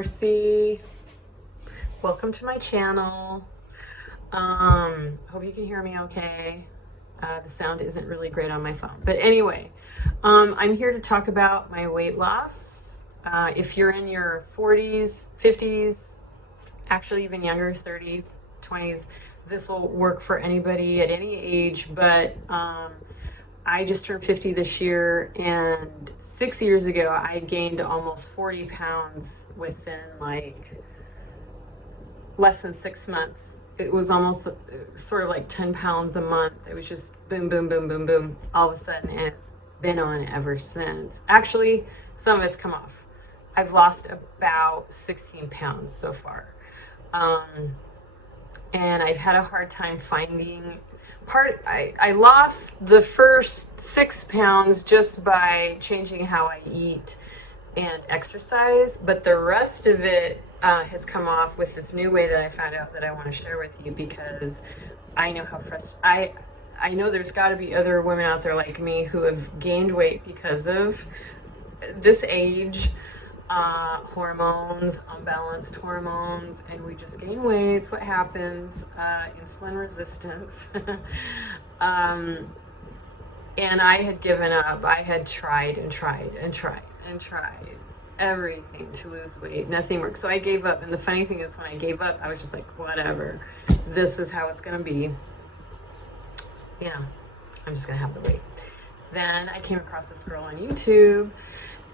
Marcy. Welcome to my channel. Hope you can hear me okay. The sound isn't really great on my phone. But anyway, I'm here to talk about my weight loss. If you're in your 40s, 50s, actually even younger, 30s, 20s, this will work for anybody at any age, but I just turned 50 this year, and 6 years ago I gained almost 40 pounds within like less than 6 months. It was almost sort of like 10 pounds a month. It was just boom, boom, boom, boom, boom, all of a sudden, and it's been on ever since. Actually, some of it's come off. I've lost about 16 pounds so far. And I've had a hard time finding I lost the first 6 pounds just by changing how I eat and exercise, but the rest of it has come off with this new way that I found out that I want to share with you, because I know how I know there's got to be other women out there like me who have gained weight because of this age, hormones, unbalanced hormones, and we just gain weight. It's what happens. Insulin resistance. And I had given up. I had tried and tried and tried and tried everything to lose weight. Nothing worked. So I gave up. And the funny thing is, when I gave up, I was just like, whatever. This is how it's going to be. You know, I'm just going to have the weight. Then I came across this girl on YouTube,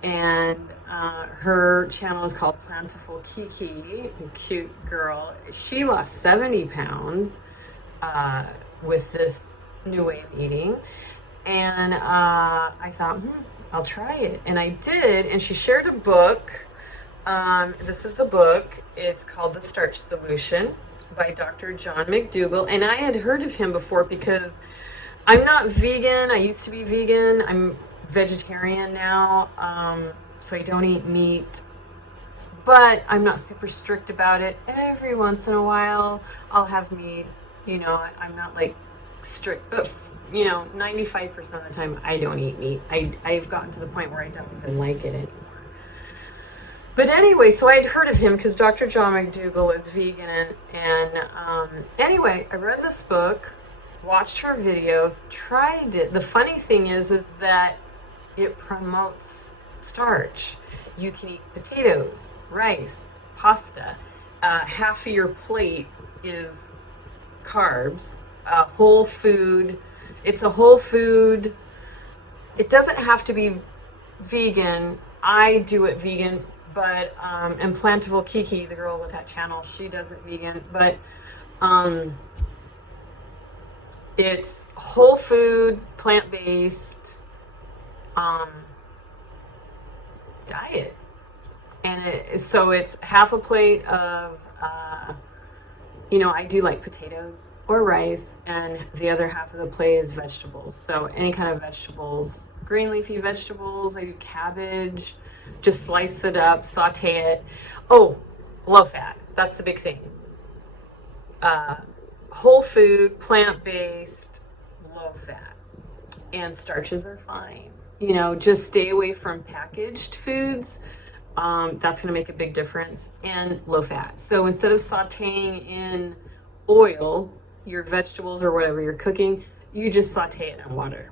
and her channel is called Plentiful Kiki, a cute girl. She lost 70 pounds with this new way of eating. And I thought, I'll try it. And I did. And she shared a book. This is the book. It's called The Starch Solution by Dr. John McDougall. And I had heard of him before because I'm not vegan. I used to be vegan. I'm vegetarian now. So I don't eat meat. But I'm not super strict about it. Every once in a while, I'll have meat. You know, I'm not like strict. But 95% of the time I don't eat meat. I've gotten to the point where I don't even like it anymore. But anyway, so I'd heard of him because Dr. John McDougall is vegan. And anyway, I read this book, watched her videos, tried it. The funny thing is that it promotes starch. You can eat potatoes, rice, pasta. Half of your plate is carbs. Whole food. It's a whole food. It doesn't have to be vegan. I do it vegan, but and Plentiful Kiki, the girl with that channel, she does it vegan, but it's whole food, plant-based diet. And so it's half a plate of I do like potatoes or rice, and the other half of the plate is vegetables. So any kind of vegetables, green leafy vegetables. I do cabbage, just slice it up, saute it. Oh, low fat. That's the big thing. Whole food, plant-based, low fat. And starches are fine. Just stay away from packaged foods. That's going to make a big difference. And low fat. So instead of sauteing in oil your vegetables or whatever you're cooking, you just saute it in water.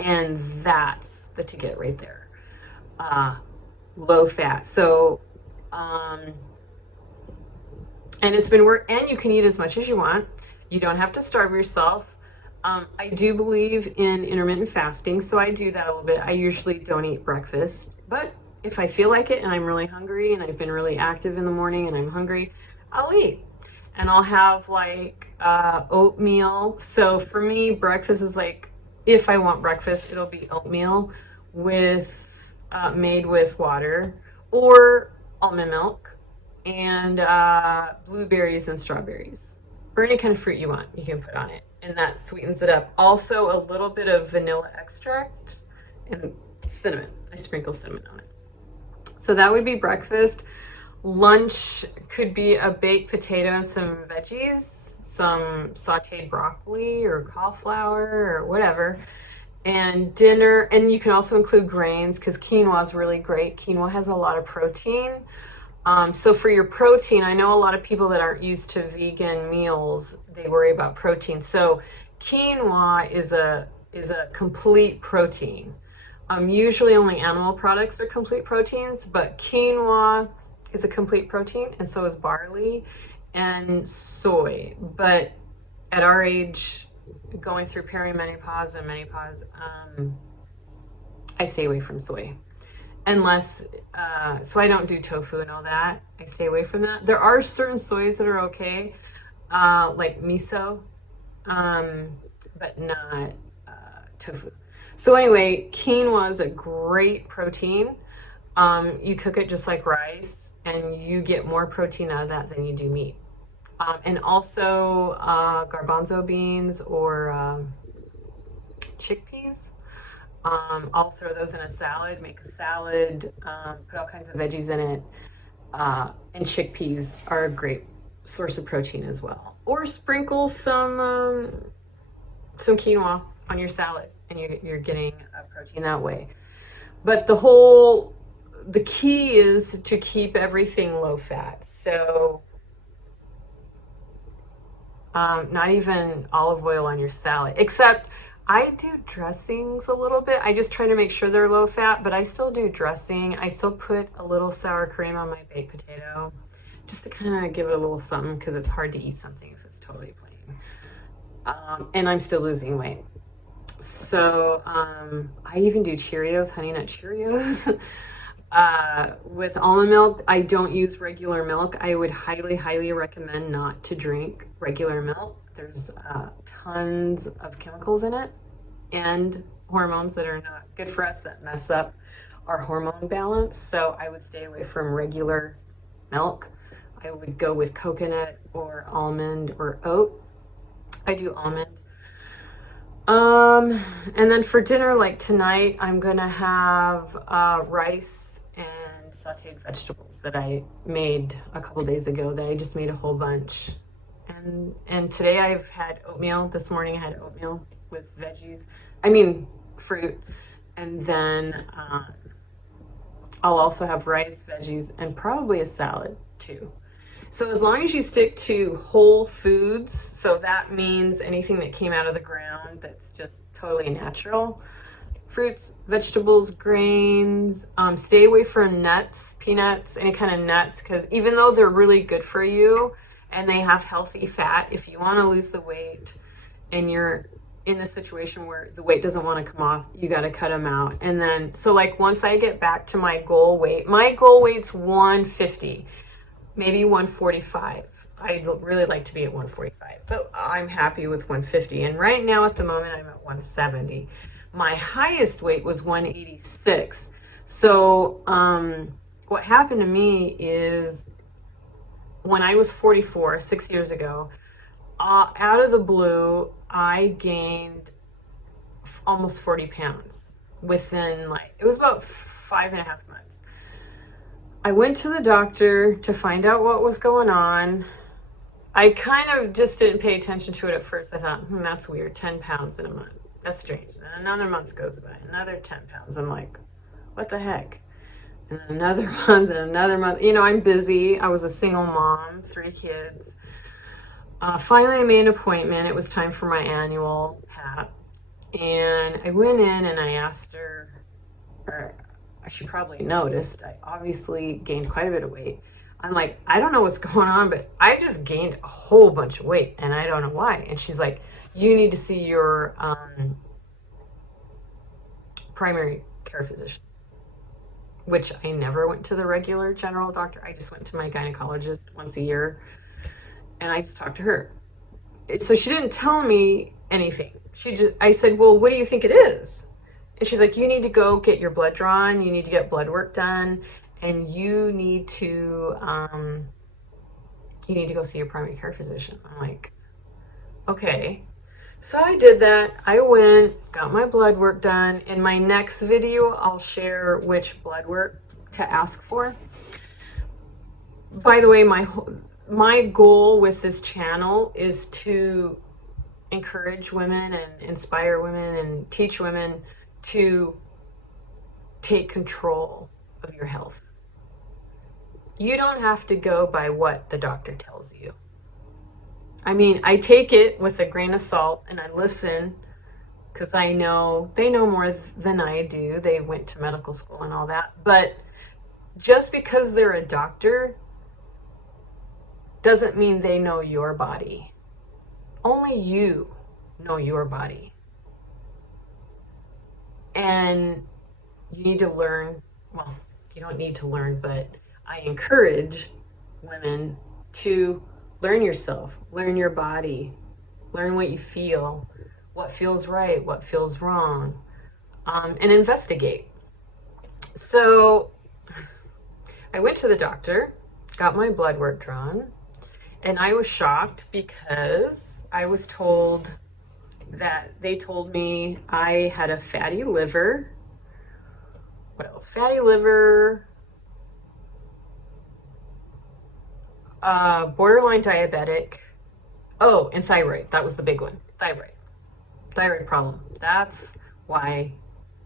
And that's the ticket right there. Low fat. So and it's been and you can eat as much as you want. You don't have to starve yourself. I do believe in intermittent fasting, so I do that a little bit. I usually don't eat breakfast, but if I feel like it and I'm really hungry and I've been really active in the morning and I'm hungry, I'll eat. And I'll have like oatmeal. So for me, breakfast is like, if I want breakfast, it'll be oatmeal with made with water or almond milk and blueberries and strawberries, or any kind of fruit you want, you can put on it. And that sweetens it up. Also a little bit of vanilla extract and cinnamon. I sprinkle cinnamon on it. So that would be breakfast. Lunch could be a baked potato and some veggies, some sauteed broccoli or cauliflower or whatever. And dinner, and you can also include grains because quinoa is really great. Quinoa has a lot of protein. So for your protein, I know a lot of people that aren't used to vegan meals, they worry about protein. So quinoa is a complete protein. Usually only animal products are complete proteins, but quinoa is a complete protein, and so is barley and soy. But at our age, going through perimenopause and menopause, I stay away from soy. Unless, so I don't do tofu and all that. I stay away from that. There are certain soys that are okay, like miso, but not tofu. So anyway, quinoa is a great protein. You cook it just like rice, and you get more protein out of that than you do meat. And also garbanzo beans or chickpeas. I'll throw those in a salad, make a salad, put all kinds of veggies in it. And chickpeas are a great source of protein as well. Or sprinkle some quinoa on your salad, and you're getting protein that way. But the key is to keep everything low fat. So not even olive oil on your salad, except I do dressings a little bit. I just try to make sure they're low fat, but I still do dressing. I still put a little sour cream on my baked potato just to kind of give it a little something, because it's hard to eat something if it's totally plain. And I'm still losing weight. So I even do Cheerios, Honey Nut Cheerios. With almond milk. I don't use regular milk. I would highly, highly recommend not to drink regular milk. There's tons of chemicals in it and hormones that are not good for us, that mess up our hormone balance. So I would stay away from regular milk. I would go with coconut or almond or oat. I do almond. And then for dinner, like tonight, I'm gonna have rice and sauteed vegetables that I made a couple days ago, that I just made a whole bunch. And today I've had oatmeal. This morning I had oatmeal with veggies. I mean, fruit. And then I'll also have rice, veggies, and probably a salad too. So as long as you stick to whole foods, so that means anything that came out of the ground that's just totally natural, fruits, vegetables, grains, stay away from nuts, peanuts, any kind of nuts, because even though they're really good for you and they have healthy fat, if you want to lose the weight and you're in the situation where the weight doesn't want to come off, you got to cut them out. And then, so like once I get back to my goal weight's 150. Maybe 145. I'd really like to be at 145, but I'm happy with 150. And right now at the moment, I'm at 170. My highest weight was 186. So what happened to me is when I was 44, 6 years ago, out of the blue, I gained almost 40 pounds within it was about 5.5 months. I went to the doctor to find out what was going on. I kind of just didn't pay attention to it at first. I thought, that's weird, 10 pounds in a month. That's strange. Then another month goes by, another 10 pounds. I'm like, what the heck? And then another month and another month. You know, I'm busy. I was a single mom, 3 kids. Finally, I made an appointment. It was time for my annual PAP. And I went in and I asked her, or she probably noticed, I obviously gained quite a bit of weight. I'm like, I don't know what's going on, but I just gained a whole bunch of weight and I don't know why. And she's like, you need to see your primary care physician, which I never went to the regular general doctor. I just went to my gynecologist once a year and I just talked to her. So she didn't tell me anything. I said, well, what do you think it is? And she's like, you need to go get your blood drawn, you need to get blood work done, and you need to go see your primary care physician. I'm like, okay. So I did that. I went, got my blood work done. In my next video, I'll share which blood work to ask for. By the way, my goal with this channel is to encourage women and inspire women and teach women to take control of your health. You don't have to go by what the doctor tells you. I mean, I take it with a grain of salt and I listen because I know they know more than I do. They went to medical school and all that. But just because they're a doctor doesn't mean they know your body. Only you know your body. And you need to learn, well, you don't need to learn, but I encourage women to learn yourself, learn your body, learn what you feel, what feels right, what feels wrong, and investigate. So I went to the doctor, got my blood work drawn, and I was shocked because I was told that they told me I had a fatty liver. What else? Fatty liver, borderline diabetic. Oh, and thyroid. That was the big one. Thyroid problem. That's why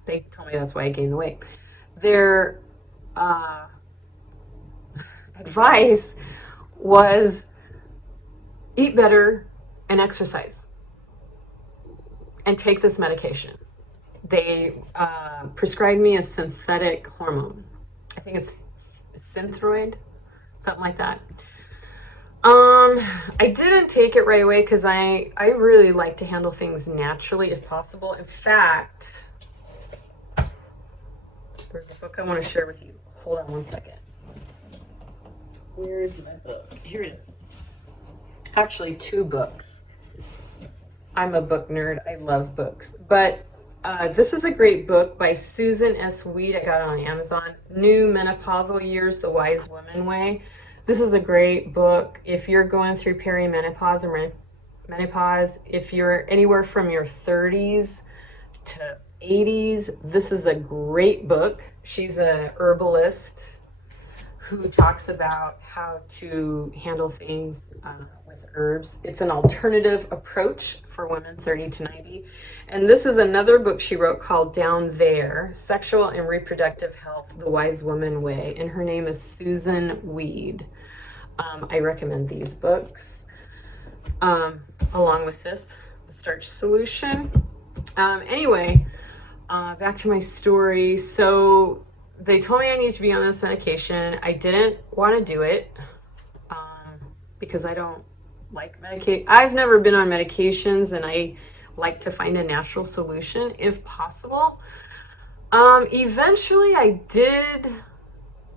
they told me that's why I gained the weight. Their advice was eat better and exercise and take this medication. They prescribed me a synthetic hormone. I think it's Synthroid, something like that. I didn't take it right away because I really like to handle things naturally if possible. In fact, there's a book I want to share with you. Hold on one second. Where's my book? Here it is. Actually, 2 books. I'm a book nerd. I love books. But this is a great book by Susan S. Weed. I got it on Amazon. New Menopausal Years, The Wise Woman Way. This is a great book if you're going through perimenopause or menopause. If you're anywhere from your 30s to 80s, this is a great book. She's a herbalist who talks about how to handle things with herbs. It's an alternative approach for women 30 to 90. And this is another book she wrote called Down There, Sexual and Reproductive Health, The Wise Woman Way. And her name is Susan Weed. I recommend these books. Along with this, the Starch Solution. Anyway, back to my story. So they told me I need to be on this medication. I didn't want to do it because I don't like medication. I've never been on medications, and I like to find a natural solution if possible. Eventually I did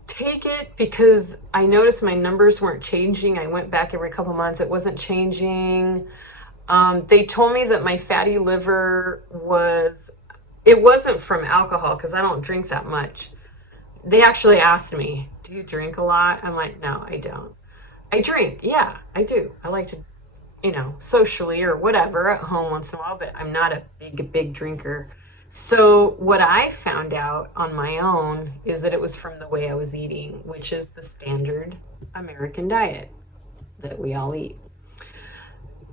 take it because I noticed my numbers weren't changing. I went back every couple months. It wasn't changing. They told me that my fatty liver it wasn't from alcohol because I don't drink that much. They actually asked me, do you drink a lot? I'm like, no, I don't. I drink. Yeah, I do. I like to, socially or whatever at home once in a while, but I'm not a big drinker. So what I found out on my own is that it was from the way I was eating, which is the standard American diet that we all eat.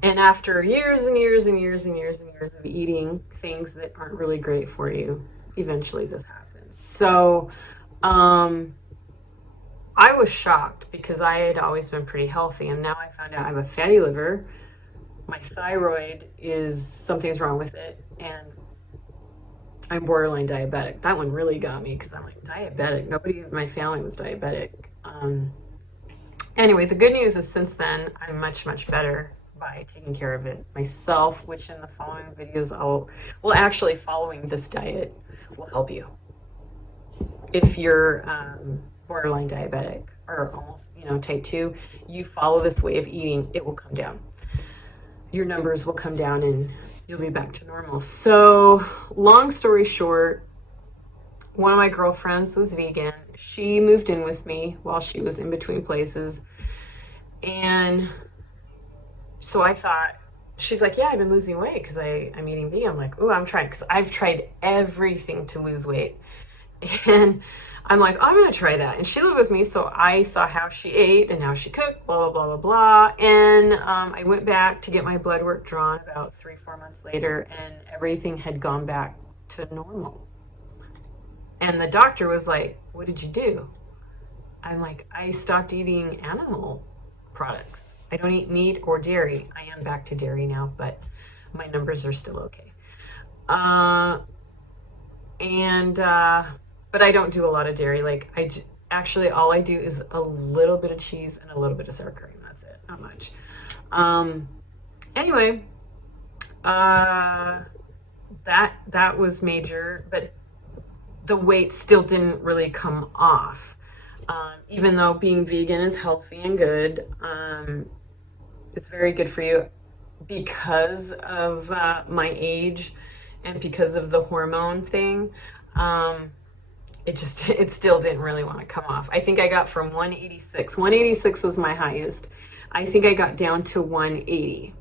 And after years and years and years and years and years of eating things that aren't really great for you, eventually this happens. So I was shocked because I had always been pretty healthy, and now I found out I have a fatty liver. My thyroid something's wrong with it, and I'm borderline diabetic. That one really got me because I'm like, diabetic? Nobody in my family was diabetic. Anyway, the good news is since then, I'm much, much better by taking care of it myself, which in the following videos, actually following this diet will help you. If you're borderline diabetic or almost, type 2, you follow this way of eating, it will come down. Your numbers will come down and you'll be back to normal. So long story short, one of my girlfriends was vegan. She moved in with me while she was in between places. And so I thought, she's like, yeah, I've been losing weight because I'm eating vegan. I'm like, oh, I'm trying, because I've tried everything to lose weight. And I'm like, oh, I'm gonna try that. And she lived with me, so I saw how she ate and how she cooked, blah blah blah blah blah. And I went back to get my blood work drawn about 3 4 months later, and everything had gone back to normal. And the doctor was like, "What did you do?" I'm like, "I stopped eating animal products. I don't eat meat or dairy. I am back to dairy now, but my numbers are still okay." Uh, and but I don't do a lot of dairy. Like actually all I do is a little bit of cheese and a little bit of sour cream. That's it, not much. Um, anyway, uh, that was major, but the weight still didn't really come off. Even though being vegan is healthy and good, it's very good for you because of my age and because of the hormone thing. Um, it still didn't really want to come off. I think I got from 186. 186 was my highest. I think I got down to 180.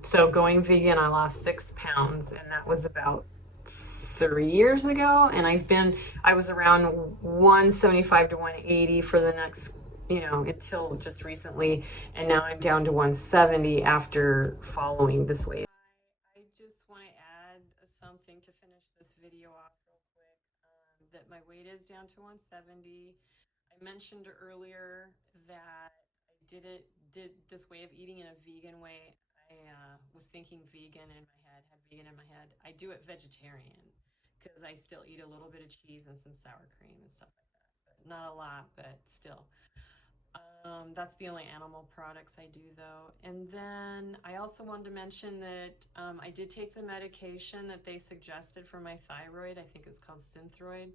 So going vegan, I lost 6 pounds, and that was about 3 years ago. And I was around 175 to 180 for the next, until just recently. And now I'm down to 170 after following this weight. I just want to add something to finish this video off real quick. That my weight is down to 170. I mentioned earlier that I did this way of eating in a vegan way. I was thinking vegan in my head, had vegan in my head. I do it vegetarian because I still eat a little bit of cheese and some sour cream and stuff like that. But not a lot, but still. That's the only animal products I do, though. And then I also wanted to mention that I did take the medication that they suggested for my thyroid. I think it's called Synthroid.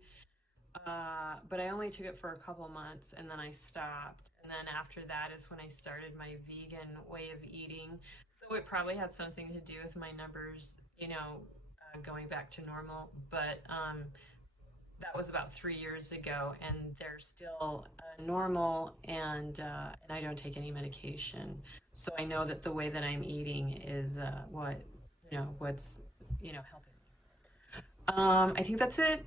But I only took it for a couple months and then I stopped. And then after that is when I started my vegan way of eating. So it probably had something to do with my numbers, going back to normal. But that was about 3 years ago, and they're still normal, and I don't take any medication. So I know that the way that I'm eating is what's helping. I think that's it.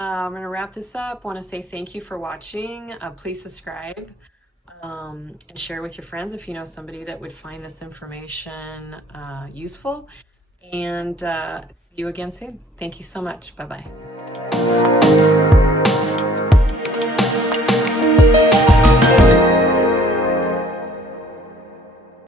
I'm gonna wrap this up. Want to say thank you for watching. Please subscribe and share with your friends if you know somebody that would find this information useful. And see you again soon. Thank you so much. Bye bye.